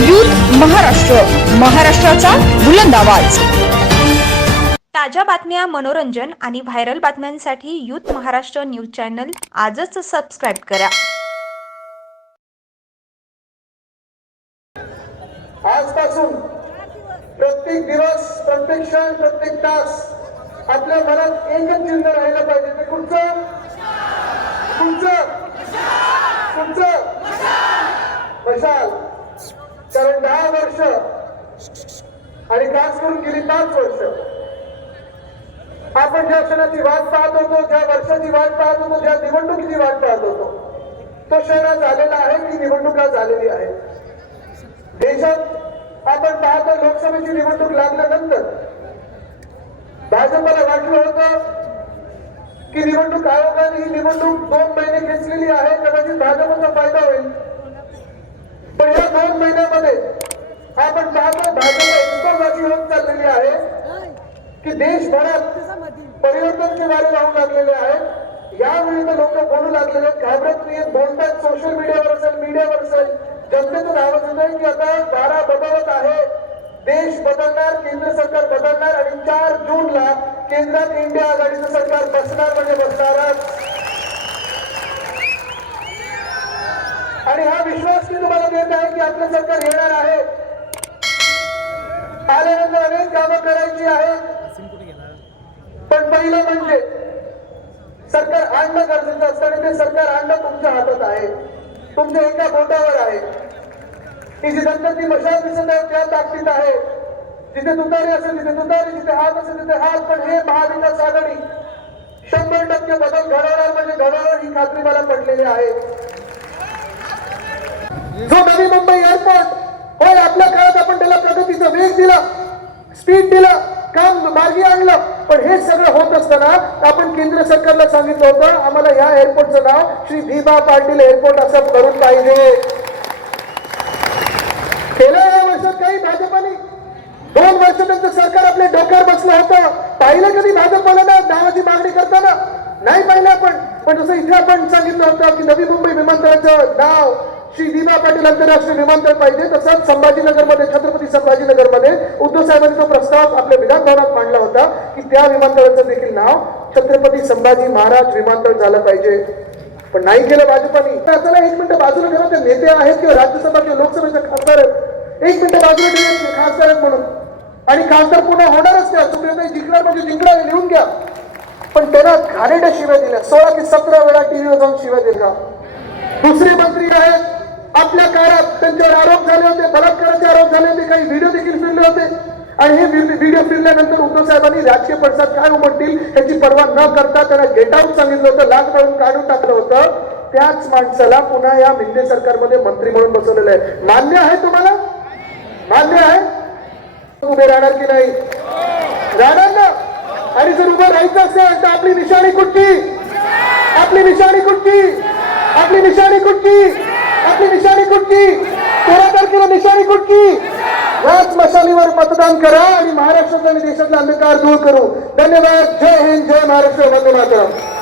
Youth Maharashtra महाराष्ट्राचा बुलंद आवाज ताज्या बातम्या मनोरंजन आणि व्हायरल बातम्यांसाठी यूथ महाराष्ट्र न्यूज चॅनल आजच सबस्क्राईब करा आजपासून प्रत्येक दिवस प्रत्येक क्षण प्रत्येक तास आपल्या मनात एकच चिन्ह राहिलं पाहिजे ते कुठचं तुमचं तुमचं मशाल कारण दहा वर्ष आणि खास करून गेली पाच वर्ष. आपण ज्या क्षणाची वाट पाहत होतो ज्या वर्षाची वाट पाहत होतो ज्या निवडणुकीची वाट पाहत होतो तो शहरात झालेला आहे की निवडणुका झालेली आहे देशात आपण पाहतो लोकसभेची निवडणूक लागल्यानंतर भाजपला वाटलं होतं की निवडणूक आयोगाने ही निवडणूक दोन महिने खेचलेली आहे कदाचित भाजपचा फायदा होईल. पण या दोन महिन्यामध्ये भाजप इतकं जागी होत चाललेली आहे की देशभरात परिवर्तनचे वारे लावू लागलेले आहेत. यावेळी तर लोक बोलू लागलेले घाबरत नाही बोलतात सोशल मीडियावर असेल मीडियावर असेल. जनतेतून आवाज येत आहे की आता बारा बदलत आहे. देश बदलणार केंद्र सरकार बदलणार आणि चार जूनला केंद्रात इंडिया आघाडीचं सरकार बसणार म्हणजे बसणारच. आणि हा विश्वास मी तुम्हाला देत आहे की आपलं सरकार येणार पण पहिलं म्हणजे सरकार आणणं गरजेचं असतं आणि ते सरकार आणणं तुमच्या हातात आहे. तुमच्या एका बोटावर आहे. की जी ती मशाल दिसत आहे त्या ताकदीत आहे. जिथे तुतारी असेल तिथे तुतारी जिथे हात असेल तिथे हात. पण हे महाविकास आघाडी शंभर टक्के बदल घडवणार म्हणजे घडवणार ही खात्री मला पडलेली आहे. जो नवी मुंबई एअरपोर्ट होय आपल्या काळात आपण त्याला प्रगतीचा वेग दिला स्पीड दिला काम मार्गी आणलं. पण हे सगळं होत असताना आपण केंद्र सरकारला सांगितलं होतं आम्हाला ह्या एअरपोर्टचं नाव श्री भीमा पाटील एअरपोर्ट असं करून पाहिजे. गेल्या या वर्षात काही भाजपाने दोन वर्ष त्यांचं सरकार आपल्या डोक्यावर बसलं होतं. पाहिलं कधी भाजपला ना नावाची मागणी करताना? नाही पाहिलं आपण. पण जसं इथे आपण सांगितलं होतं की नवी मुंबई विमानतळाचं नाव श्री भीमा पाटील आंतरराष्ट्रीय विमानतळ पाहिजे तसंच संभाजीनगरमध्ये छत्रपती संभाजीनगरमध्ये उद्धव साहेबांनी तो प्रस्ताव आपल्या विधानभवनात मांडला होता की त्या विमानतळाचं देखील नाव छत्रपती संभाजी महाराज विमानतळ झालं पाहिजे. पण नाही केलं भाजपाने. तर चला एक मिनिटं बाजूला ठेवा ते नेते आहेत किंवा राज्यसभा किंवा लोकसभेचे खासदार आहेत. एक मिनिटं बाजूला ठेवा खासदार आहेत म्हणून. आणि खासदार पुन्हा होणारच त्या. सुप्रियाताई जिंकणार म्हणजे जिंकणार लिहून घ्या. पण त्यांना घाणेट्या शिव्या दिल्या. सोळा ते सतरा वेळा टीव्हीवर जाऊन शिव्या दिल्या. दुसरे मंत्री आहेत. आपल्या काळात त्यांच्यावर आरोप झाले होते बलात्काराचे आरोप झाले होते काही व्हिडिओ देखील फिरले होते. आणि हे व्हिडिओ फिरल्यानंतर उद्धव साहेबांनी राजकीय पडसाद काय उमटतील याची पर्वा न करता त्यांना गेट आऊट सांगितलं होतं लाच काढून काढून टाकलं होतं. त्याच माणसाला पुन्हा या मिंदे सरकारमध्ये मंत्री म्हणून बसवलेलं आहे. मान्य आहे तुम्हाला? मान्य आहे? उभे राहणार की नाही? राहणार ना? आणि जर उभं राहायचं असेल तर आपली निशाणी कुठली आपली निशाणी कुठची आपली निशाणी कुठची आपली निशाणी कुठची तेरा तारखेला निशाणी कुठची याच मशालीवर मतदान करा आणि महाराष्ट्राचा आणि देशातला अंधकार दूर करू. धन्यवाद. जय हिंद. जय महाराष्ट्र. वंदे मातरम.